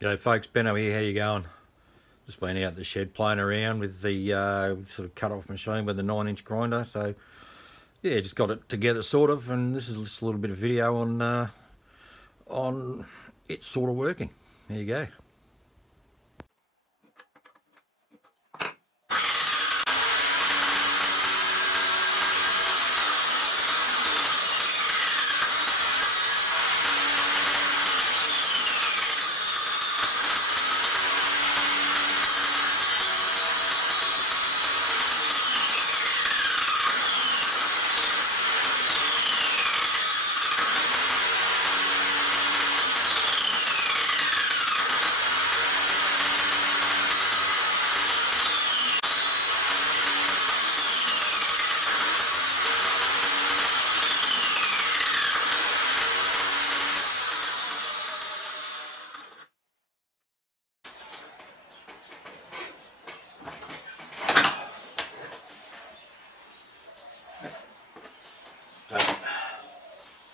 G'day folks, Benno here, how you going? Just been out the shed playing around with the sort of cut-off machine with the 9-inch grinder. So yeah, just got it together sort of, and this is just a little bit of video on it sort of working. There you go.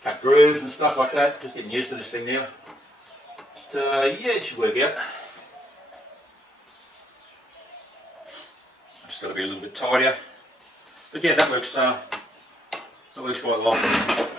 Cut grooves and stuff like that, just getting used to this thing now. So yeah, it should work out. Just got to be a little bit tidier, but yeah, that works quite well.